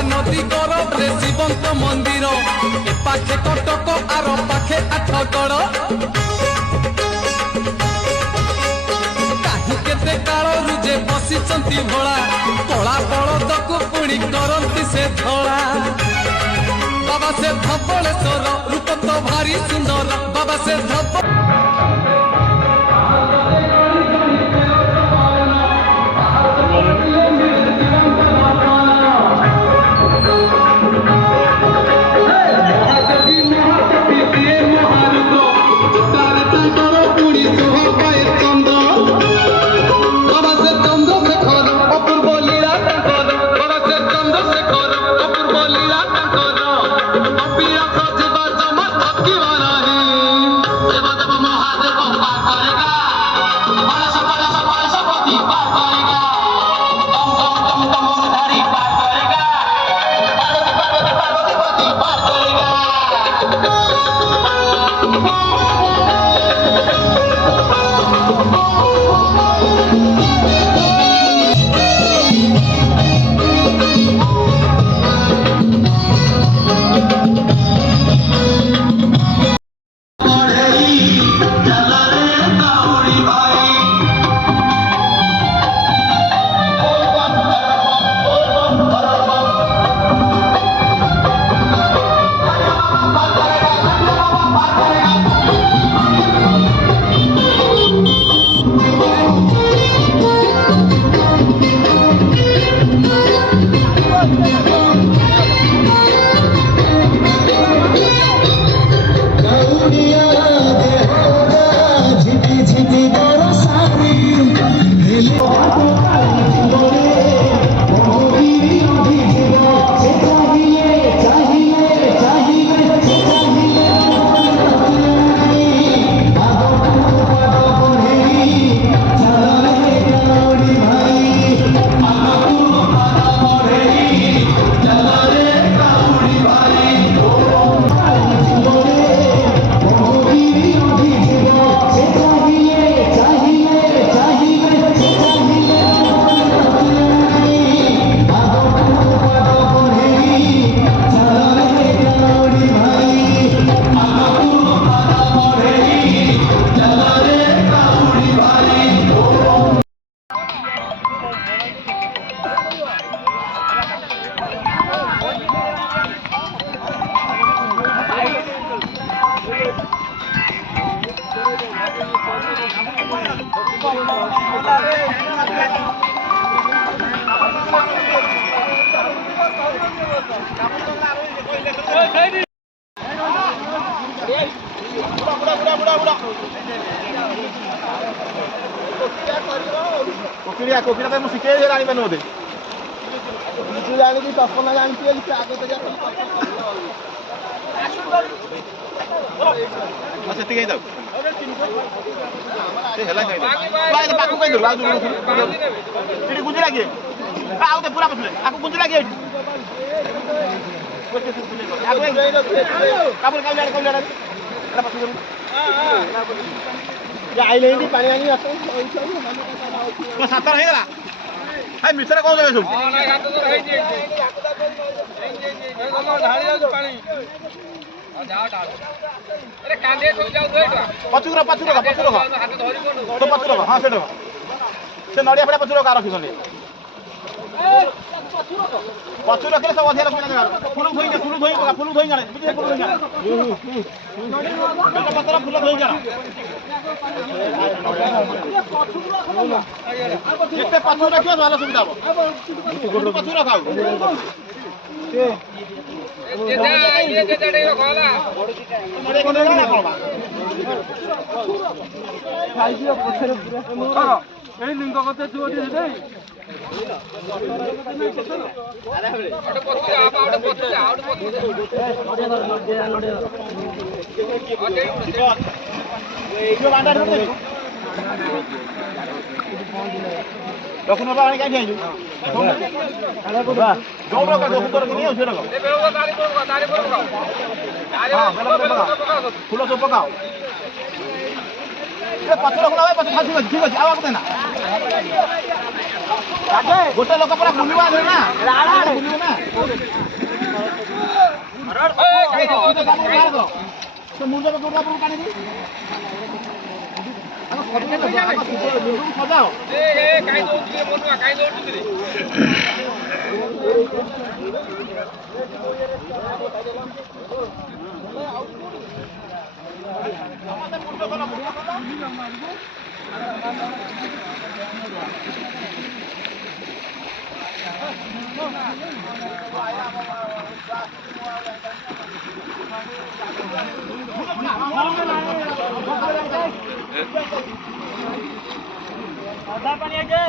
महानदी गौरव रे जीवंत मंदिर ए पाखे कटक आर पाखे आठगड़ काहि केते कालरू जे बसिचंती भोला कला बलद को पुणी करंती से धड़ा बाबा से धबलेश्वर रूप तो भारी सुंदर बाबा से धब कोकिला तो मुझे शिखे जानी बनो दे तू जाने की पप्पा जानती है कि आगे तो जा अच्छा ठीक है जाओ ते हला जाई बाय तो पाकू कई दो आ दो इडी गुंजी लागे आओ ते पूरा बसले आकू गुंजी लागे काबुल काबुल एला बस या आई लेंदी पानी आनी आतो तो सातर हे गला हाय मिसरा कोन जावे सब हां ना गात तो रही जे गलो ढाली जाउ पानी आ जाओ डाल अरे कांदे ठो जाउ दोइटा पचुरा हाथ धरि कोन तो पचुरा हां सेडो से नडिया फडा पचुरा का रखी गले पचुरा के सब अधेर कोन फूल धोई जाने बुझे फूल धोई जाने पतरा फूल धोई जाना जिते पचुरा रखियो वाला सुविधा हो पचुरा खाओ ये जड़े खोला नडे कोन ना कोबा खाई दियो पछरे पूरा ए लिंग कते छुओ दे दे अरे पछरे out Dokun apa ni kan dia? Ada apa? Jauh kan dokun tu ni usir kau. Eh belum tari pun kau. Pulau tu kau. Ini pacur aku nak pacur hati lagi, awak kau na. Gote लोक पूरा बुलवा है ना बुलवा ना ସେ ମୁଣ୍ଡ ପକେଇ ଉଠା ପାଣି ଦେଇ ସଜାଅ କାଇଁ ଦଉଛୁ ମନୁଆ କାଇଁ ଦଉଛୁ पानी आगे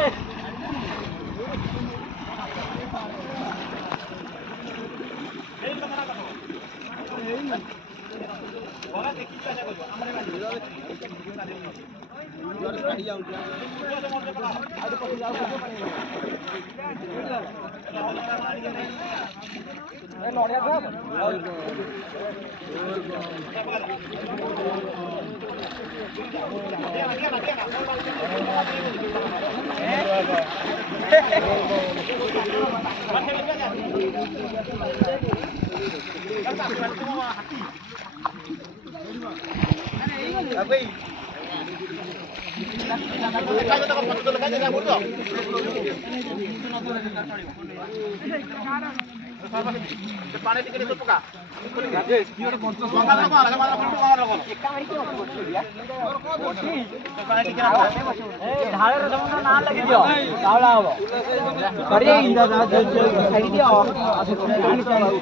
पानी टिके तो पका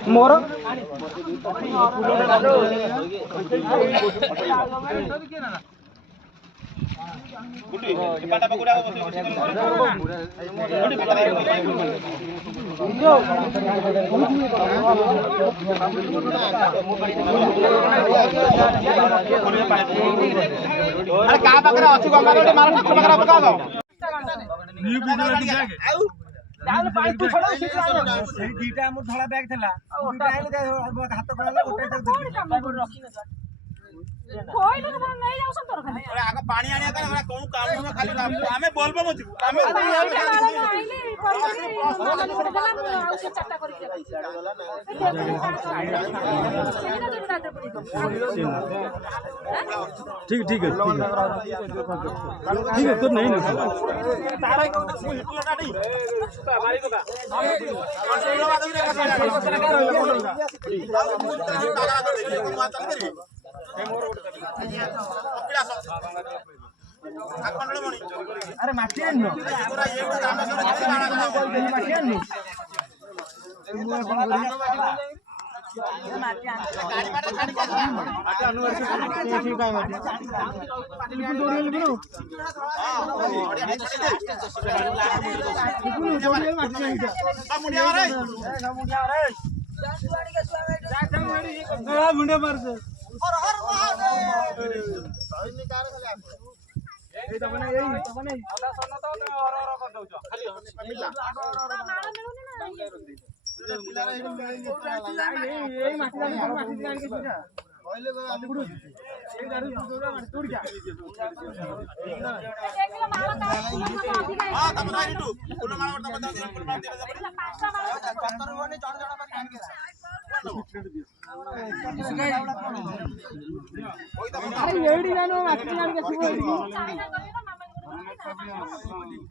मोर कहाँ पाखे अच्छी गंगा मार ठाकुर पाखे पका दो दीटा मोर धला बैग थला हाथ कोई लोग नहीं जाऊ सब तोर खाली अरे आगे पानी आनिया करे हमरा कोन काम में खाली हमें बोलबो मत हमें आइले परबे देला आउ से चट्टा करी ठीक ठीक है ठीक है तो नहीं ना तारा को नहीं बारी पका अरे माटी आन्नो माटी आन्नो मुंडे मार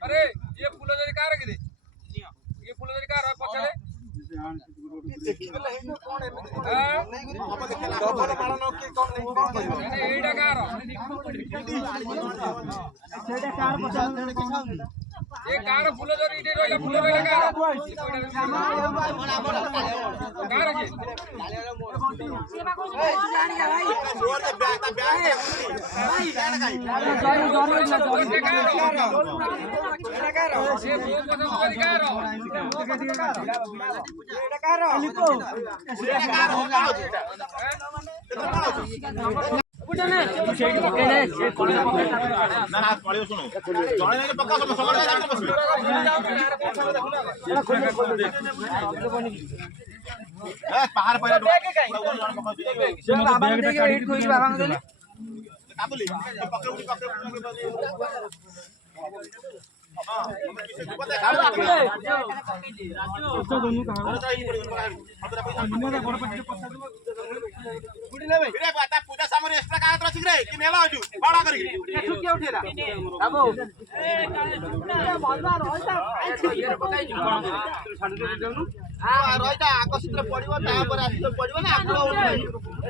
अरे ये फूल जरी कार के ये फूल जरी कार पछले एटा कार ये कार फूल जरी इटे रोला फूल रोला कार कार के सेवा को जानी भाई जोर के बैग भाई बैग खाई ना पड़ियो सुनो जणे नहीं पक्का सब सगळे जाने बसबे ए पहाड़ पर से मत बैग टा काटी कोई बाबा को काबुली पकड़ पूजा सामने एक्स्ट्रा का शीघ्र कि नेला बाड़ा करी रहीटा आकर्षित पड़ो पड़ो ना पूजा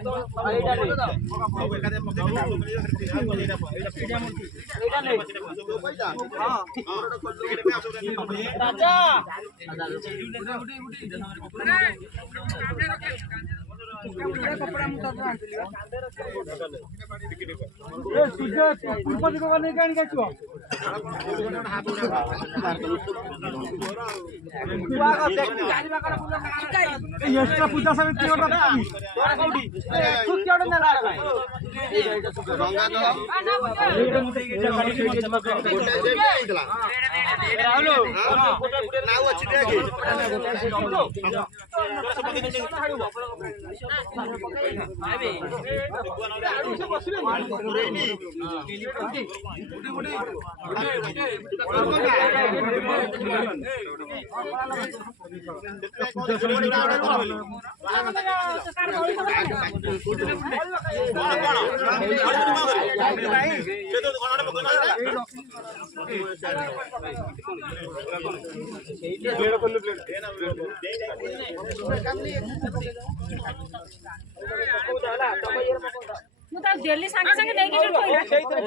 समिति डेली सांगे सांगे नहीं कि कोइला सेठी के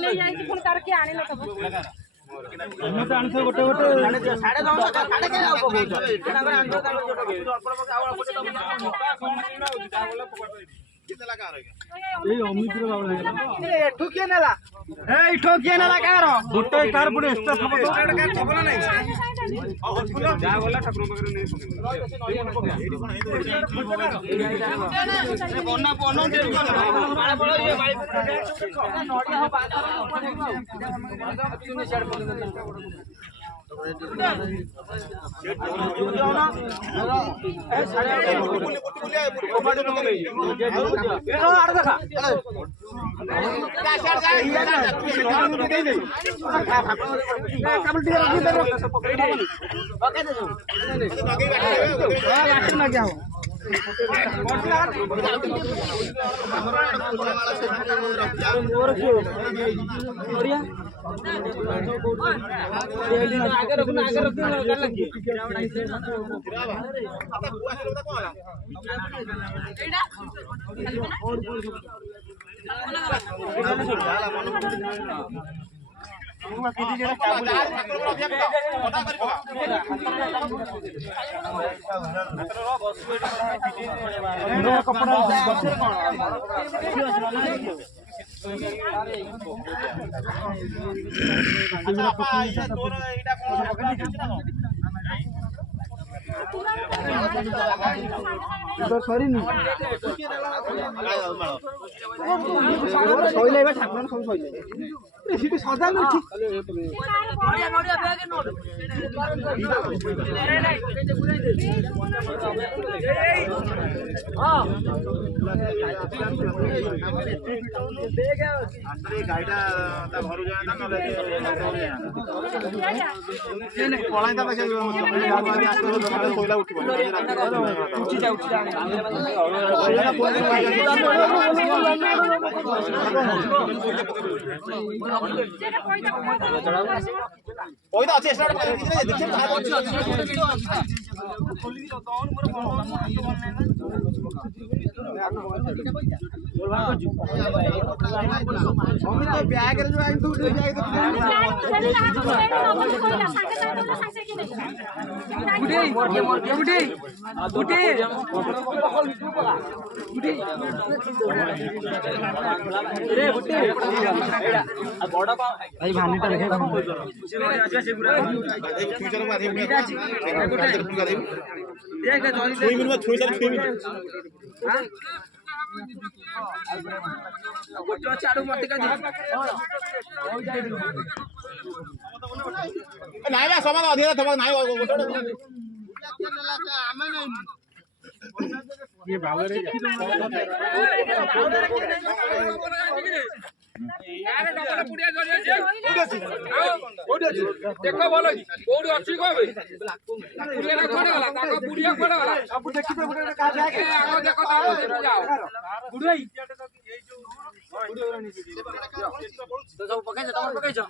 ले जाई कि फोन करके आने न तब हम तो आनसर गोटे गोटे 9:30 साढ़े के आउ कहू एना करे आनसर तार कितना लगा रहे ए अमित रो बाबू ए ठोकिए नेला ए ठोकिए नेला कार गोटे कार पुरे एक्स्ट्रा सब तो कार छबला नहीं जा बोला ठाकुर मगर नहीं बन्ना बन्ना डेढ़ मारे पड़ो ये भाई नोडिया हो बात ओइदा अच्छे स्टार्ट कर कितने देखिए तो बैग रे जो आई तू बैग नाई बा समान अधिक थबक नाई ये भाव रे କାହାର ଡବଲ ପୁଡ଼ିଆ ଜରି ଅଛି ଦେଖ ଭଲ କି କୋଉଠି ଅଛି କବେ ପୁଡ଼ିଆ କୁଆଡେ ଗଲା ତାଙ୍କ ପୁଡ଼ିଆ କୁଆଡେ ଗଲା ସବୁ ଦେଖିବେ ଗୋଟେ କାହା ଏ ଆଗ ଦେଖ ତାକୁ ଦେଖୁ ଯାଅ ବୁଢାଇ ସବୁ ପକେଇଛ ତମର ପକେଇଛ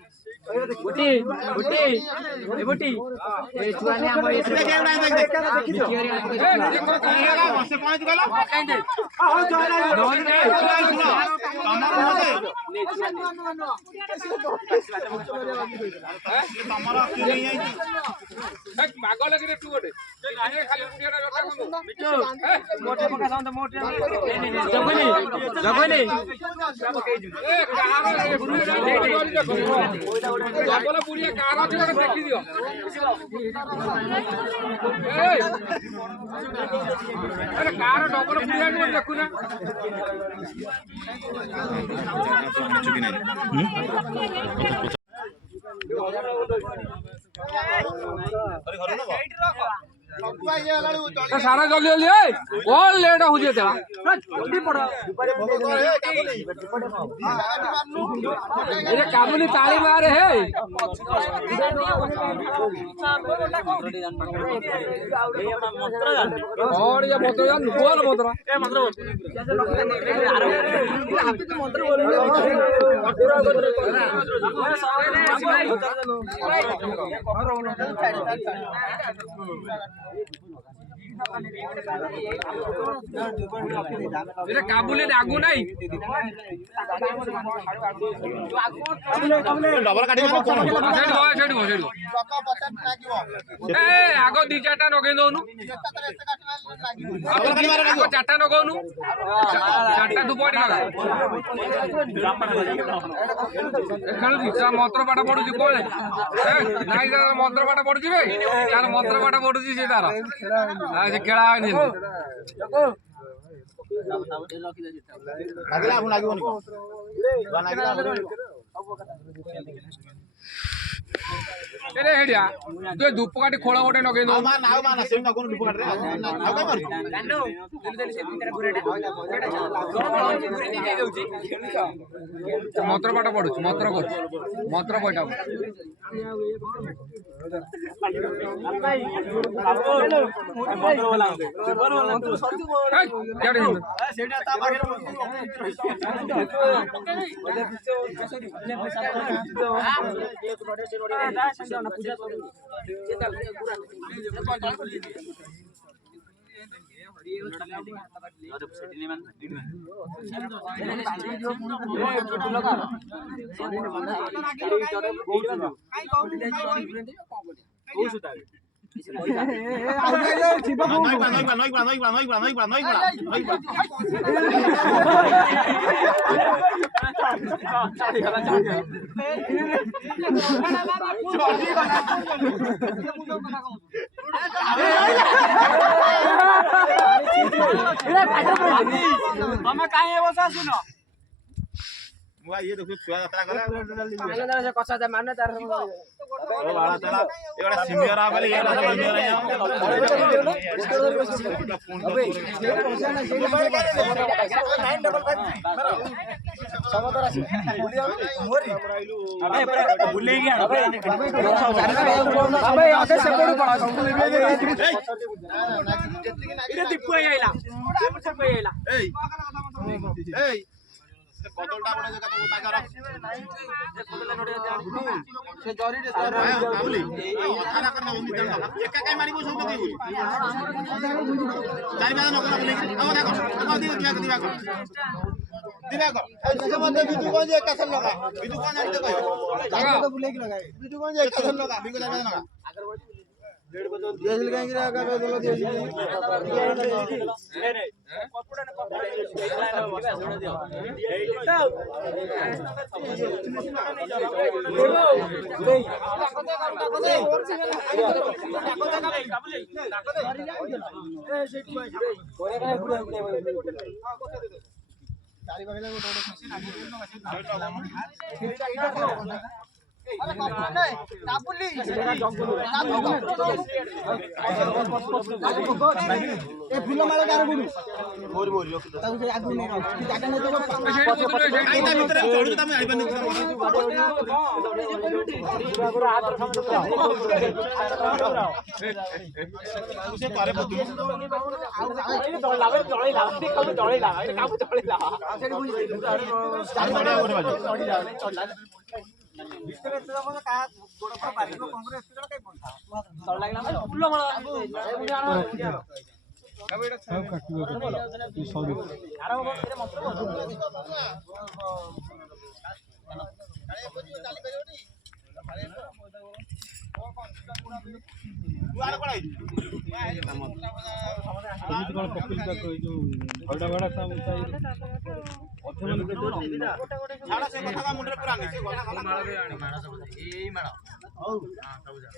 ବୁଟି ବୁଟି ଏ ବୁଟି ଏ ଛୁଆନେ ଆମ ଏ ଦେଖ ସେ କଣ କହିଲ ପକାଇ ଦେ ହଉ ଜଣା ତମର ନେଇଯାଇଛି ପାଗଳ କି ତୁ ଗୋଟେ ଖାଲି ପୁଡ଼ିଆଟା ରଖା ମୋଟେ ପକା ସାଉଣ୍ଡ ମୋଟେ ଜଗନି ଜଗନି ଡବଲ ପୁଡ଼ିଆ କାହାର ଅଛି ଗୋଟେ ଦେଖିଦିଅ ଆରେ କାହାର ଡବଲ ପୁଡ଼ିଆ ଟିକେ ଦେଖୁନା ସାରା ଜଲ୍ଦି ଜଲ୍ଦି କଣ ଲେଟ୍ ହଉଛି ଏତେ କାମୁନି ତାଳି ମାରେ ହେ ମନ୍ତ୍ର ଜାଣିନୁ ବୋଲ কাবুলে আগু নাই ଡବଲ କାଟିବ ଆଗ ଦି ଚାରିଟା ନଗେଇ ଦଉନୁ ଚାରିଟା ନଗଉନୁ ଚାରିଟା ଧୂପକାଠି ଲଗା ଖେଳୁଛି ମନ୍ତ୍ର ପାଠ ପଢୁଛି କୋଳେ ନାଇଁ ମନ୍ତ୍ର ପାଠ ପଢୁଛି ବେ ତାର ମନ୍ତ୍ର ପାଠ ପଢୁଛି ସେ ତାର ସେ ଖେଳା ହয়নি ଲାଗିଲା ଆପଣ ଲାଗିବନି ଏରେ ହେଡିଆ ତୁ ଧୂପକାଠି ଖୋଳ ଗୋଟେ ନଗେଇ ଦଉ ଆଉ ମା ସେମିତି ନଗଉନ ଧୂପ କାଟିରେ ଆଉ କାଇଁ ମାରୁଛୁ ମନ୍ତ୍ର ପାଠ ପଢୁଛି ମନ୍ତ୍ର କରୁଛି ମନ୍ତ୍ର କଇଟା ତମେ କାଇଁ ଏ ବର୍ଷ ଆସୁନ ये देखो छुआ यात्रा करे ସେ କଷା ମାନେ ତାର ओ बाला चला एड़ा सीनियर आ बोले एड़ा सीनियर कदलटा बडे जगह तो ताकर से जरी रे बाबुली खाना करना उम्मीद करना एका काई मारिबो सब कति होई चारि बाजा नकला बोले अब देखो अब दिवा कर ऐसे मत बिजू कोन जे कसन लगा बिजू कोन जानि देखो तो बुले की लगाए बिजू कोन जे कसन लगा बिगो लगा लगा दियासिल काई रे आगा दलो दियासिल नहीं कपड़ा ने कपड़ा दियो ए फूल माला कार गुडू मोर मोर ताऊ से आगु नहीं जागा नहीं तो आइता भीतर चढ़ू तमे आइ बंद से पारे बदु दौड़ लावे दौड़ी ला खाऊ दौड़ी ला ए काम दौड़ी ला सेडी बुझी चार बड़े ओरे बाजू दौड़ी ला चढ़ला ভিতরে তো আমরা কা গোড় পর বাজিব কংগ্রেস তো কাই পড়তা দৌড় লাগলা ফুল মালা सब काटियो ई सॉरी आरो बस मत चाली करियोनी दुआर पड़ाई एमिति कोन पकड़ी का तो जो घड़ा घड़ा सब उठाई अथमन के छाड़ा से कथा मुंडे पूरा नहीं से गला गला माला दे आनी माला सब एई माला औ हां सब जा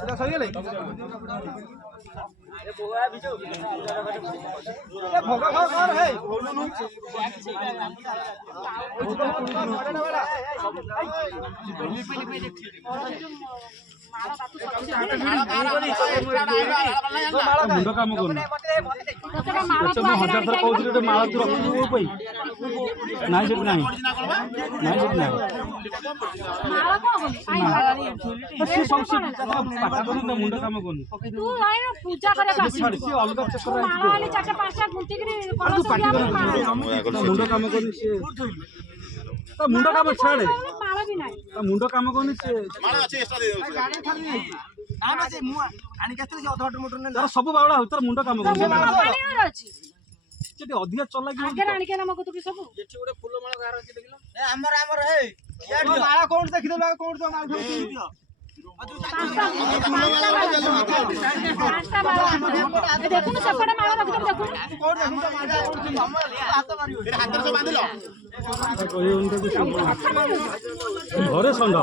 पूरा सही ले ए बोआ बिजो ए भगा खा कर है बोलनु मुंड काम करूँ हजार थर कहते माला तू रखी ना से ना मुंड काम करूँ पूजा करे अलग चक्कर मुंड काम करूँ मुंड काम छाड़े मुंड काम करूँ सब बावड़ा हो मुंड काम कर अधिका चला कौन देखी कौन देखो सेपटे माला रख घरे षंढ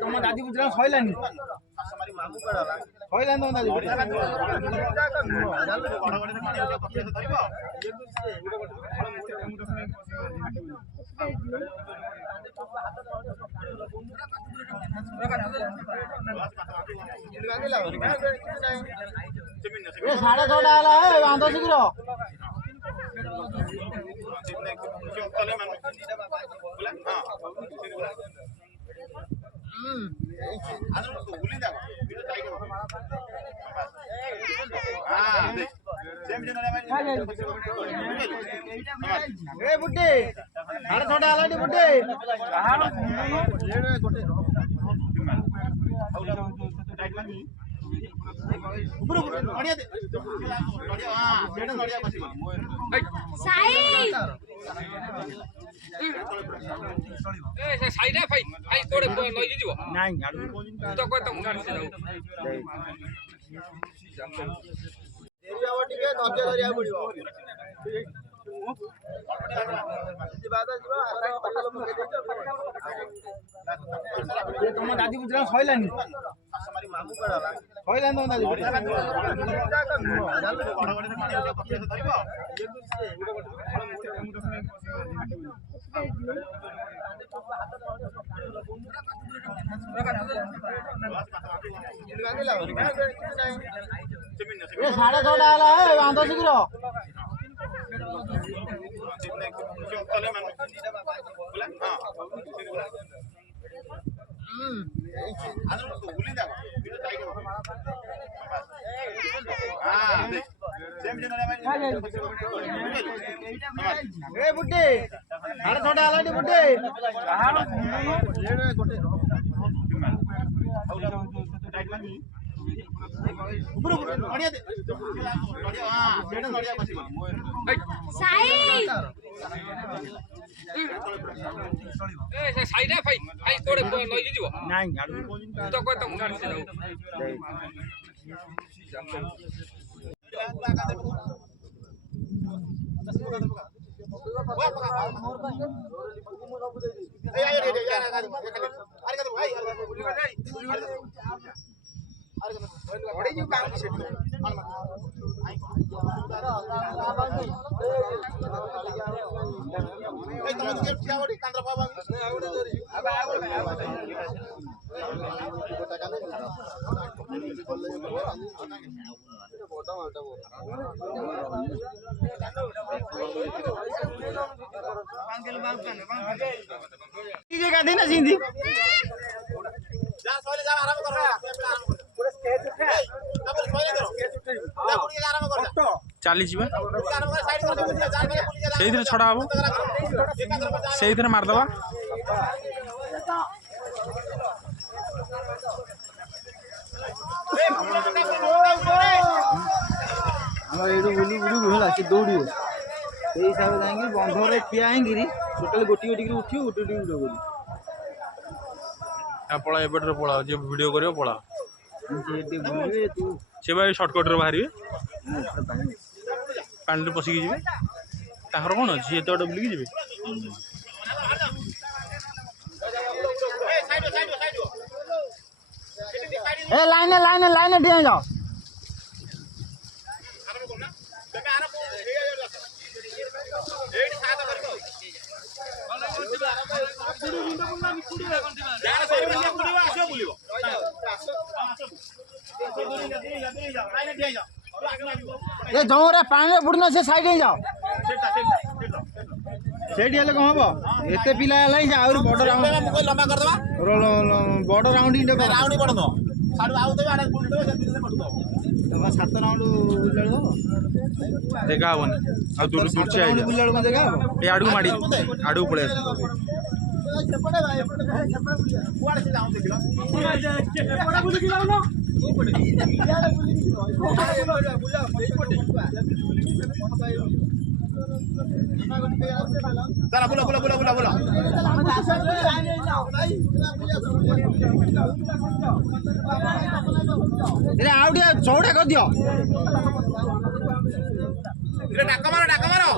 तुम दादी बुझला सइलानी सइलानी तुम दादी साढ़े 6टा है बांध शीघ्र बुड्ढे साढ़े 6टा है बुड्ढे तुम दादी बुझला सइलानी साढ़े 6टा है बांध शीघ्र बुड्ढे 6:30 आलाटी बुड्ढे ସାଇନା ଭାଇ ଭାଇ କୋଡେ ନଇ ଯିବ ନାଇଁ ତ କହ ତମ ଗାଡି ଯାଉ गाड़ी ना सीधी चली से छड़ा हम से मारदबा दौड़ से हिसाब से जाएंगे बंधर ठिया होगी टोटाल गोटी गोटी उठी गोटी गोटी पड़ा एपटे पड़ा जो वीडियो कर पड़ा सी भाई सर्टकट बाहर पानी पशिकी जी तार कौन अच्छी एत बाटे बुलिकी जी लाइन लाइन लाइन ठिया जाओ ये जमरे पानी बुड़ना से साइड जाओ सेठी हेले कौन हम एते पिला हेले आउर बड़ राउंड लंबा कर दबा बड़ राउंड राउंड बड़ दो साडू आउ दे आडे बुल दे धीरे पड़ दो तब 7 राउंड बुल दो देखा हवन आ दूर दूर से आई बुल को देखा ए आडू माडी आडू पळे सेपटे भाई सेपटे कुआडे से जाऊं देखिलो सेपटे बुल की जाऊ ना यार बुल की चला बोला बोला बोला बोला बोला अरे आउट चौड़ा कर दियो रे डाका मारो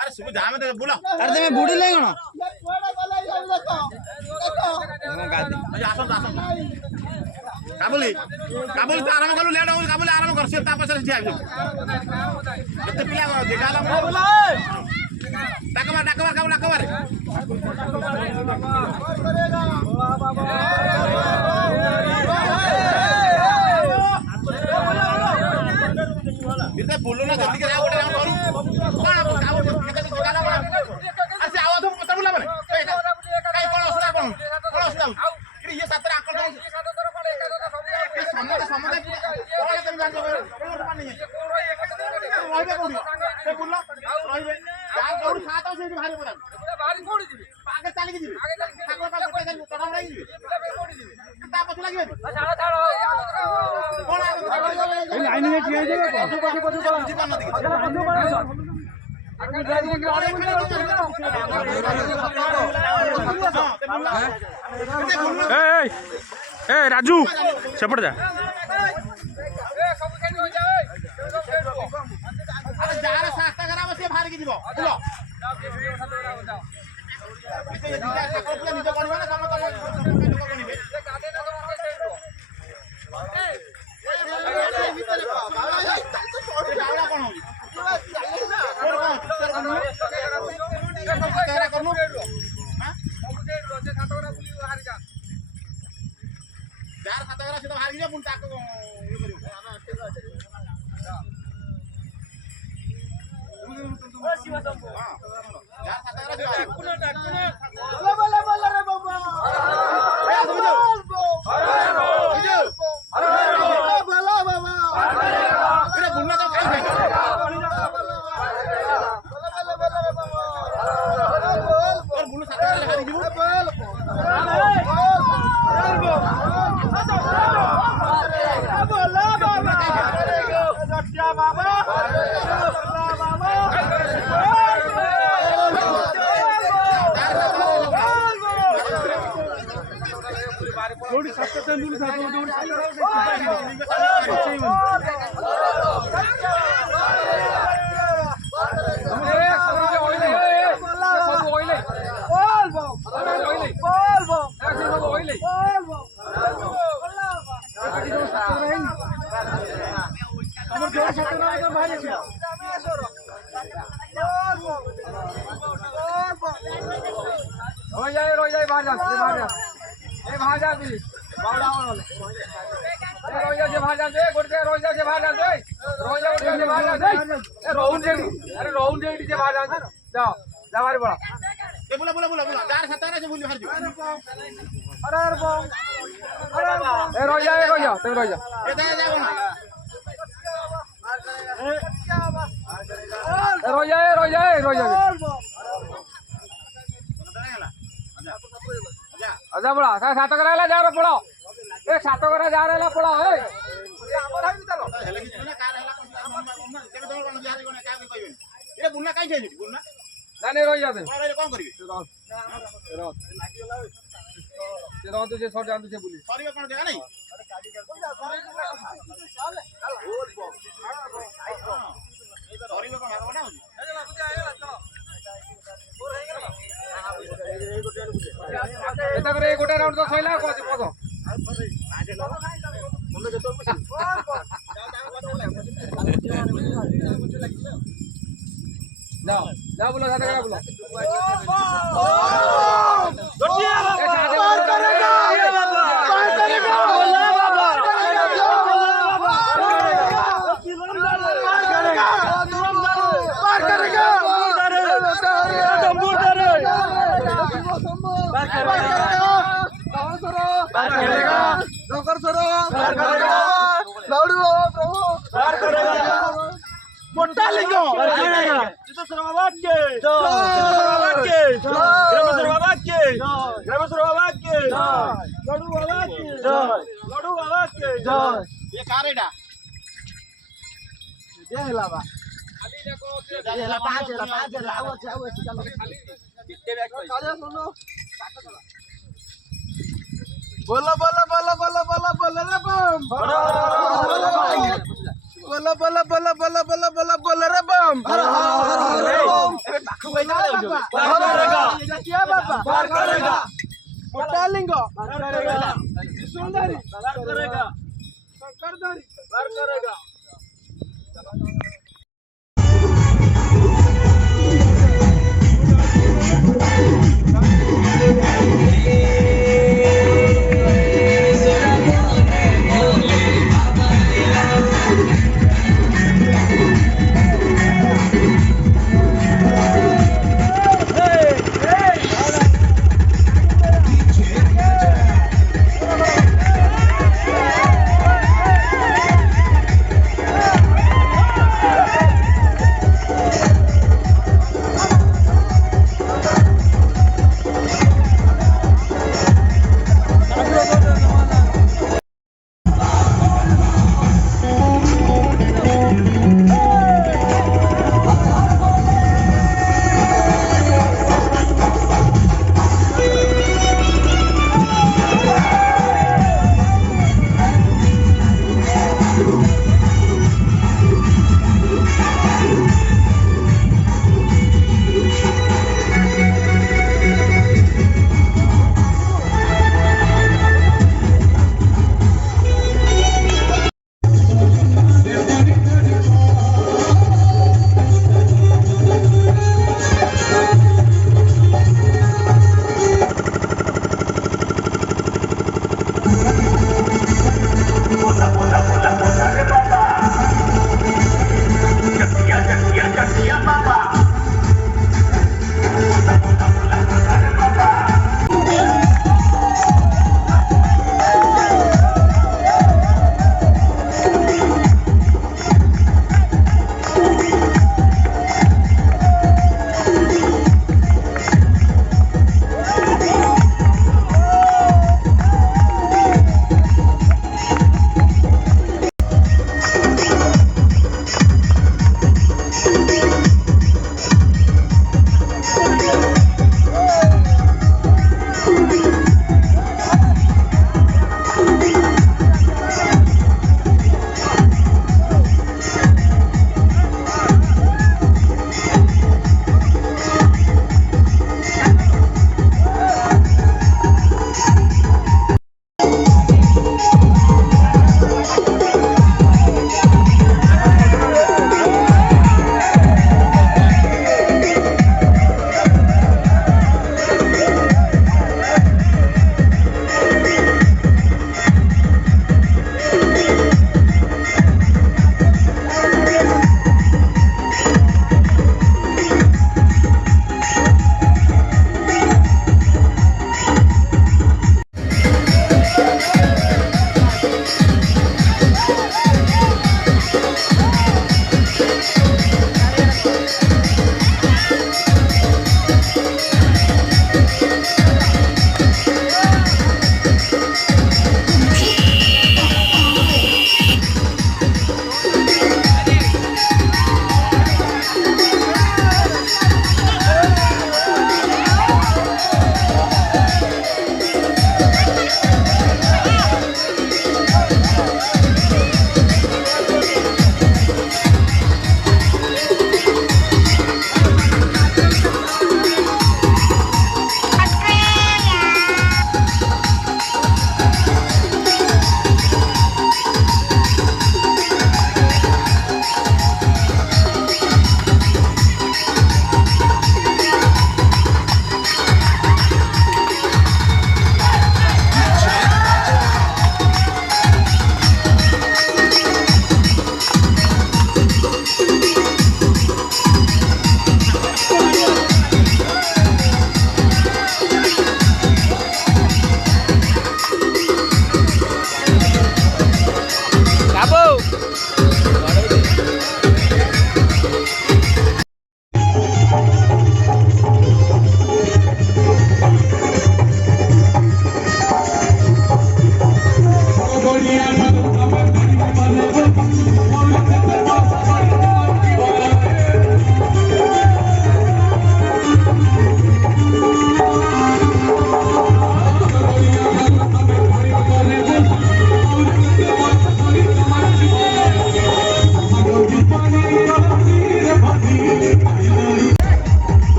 अरे सुबह जाम दे बोला अरे तुम्हें बूढ़ी ले गनो आसो काबुली काबुली तो आराम करू लेट हो काबुली आराम कर से तापस से जाई केते पिला गनो देखाला बोला डाकवा काबुला कवर इते बोलो ना जल्दी करे गोटे राउंड करू काबुली केते देखाला बड़ा असे आवा तो पता बोला बने काई कोन असुदा ये सातरा आकल समझ समझ कोन तुम जान दो नहीं रहबे कोडी से बोलला रहबे जान दौड़ खाता से भारी पड़ा भारी कोडी दिबे आगे चली दिबे ठाकुर का गोटे दिन तड़ा नहीं दिबे कोडी दिबे ता पछ लागिबे छाड़ा छाड़ा कोन आगे लाइन में ठिया देबे पछु जीवन न दिखे ए राजू सेपट जा अरे जार सास्ता करा बस बाहर की दिबो बुलो निज करबा ना काम जार खाता करा से तो बाहर गया पुन ताको ये करियो हां जार खाता करा से डाकुना बोला बोला रे बाबा ए समझो अरे बोला बाबा अरे बुलना तो कहीं नहीं और बुलना साथ में हारी जीवो रोजाई बाहर जा ए बाहर जा भी बावड़ा वाला ए रोजा से बाहर जा दे गुड़के रोजा से बाहर जा दे रोजा उठ के बाहर जा दे ए रोहन जेडी अरे रोहन जेडी से बाहर जा जाओ जा बाहर बोला ए बोला जार खाता करा से बुल बाहर जीवो अरे ए रोजा तुम रोजा ए जा बोला रोजा आजा बड़ा सात करा जा रहा पड़ो ए सात करा जा रहा पड़ो ए हमर हाई चलो हेले कि ना कार हला केबे तो कोन जार कोन का कहबे ए बुलना काई छै बुलना नाने रोई जाते अरे कोन करबी ते तुझे सर जान तुझे बोली सरीबे कोन जगह नहीं सरीबे कोन हरबो ना एता करे गोटा राउंड तो सइला को पसो जाओ बोलो साथ करा बोलो गोटिया पार करेगा बोला बाबा पार करेगा मोटा लिंगो चित्तेश्वर बाबा के ग्रामेश्वर बाबा के लड्डू बाबा के ये कारेडा देहला बा देहला पांच आओ चलो कितने बैग सुनो बोला रे बम रे बम क्या बाबा बार करेगा मोटा लिंगो बार करेगा सुंदरी बार करेगा शंकरधारी बार करेगा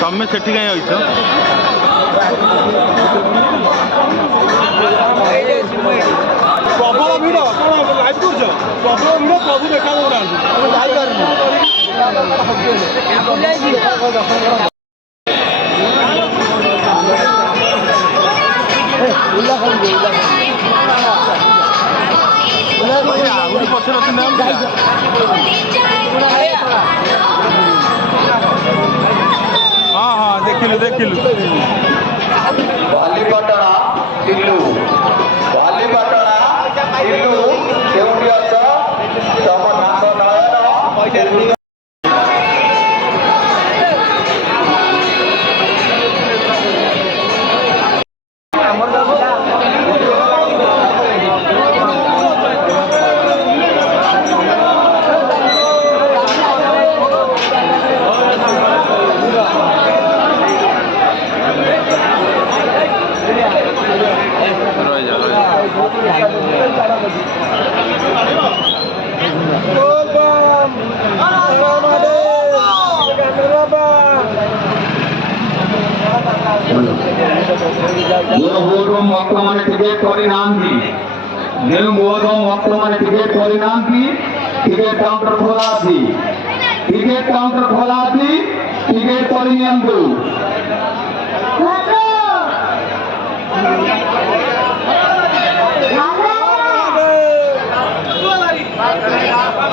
ତମେ ସେଠି କାଇଁ ଅଇଛ? ପ୍ରବଳ ଭିଡ଼ କଣ ଲାଇଭ୍ କରୁଛ? ପ୍ରବଳ ଭିଡ଼ ପ୍ରଭୁ ଦେଖା ଦଉନାହାନ୍ତି। ଆହୁରି ପଛରେ ଅଛନ୍ତି ହଁ ହଁ ଦେଖିଲୁ ଦେଖିଲୁ। ବାଲିପାଟଣା ଟିଲୁ ବାଲିପାଟଣା ଟିଲୁ କେଉଁଠି ଅଛ? ତମ ନାମ ନୟନ ବର୍ତ୍ତମାନେ ଟିକେଟ କରିନାହାନ୍ତି ଯେଉଁ ବୋର୍ଡ ବର୍ତ୍ତମାନେ ଟିକେଟ କରିନାହାନ୍ତି ଟିକେଟ କାଉଣ୍ଟର ଖୋଲା ଅଛି ଟିକେଟ କାଉଣ୍ଟର ଖୋଲା ଅଛି ଟିକେଟ କରି ନିଅନ୍ତୁ। Halo.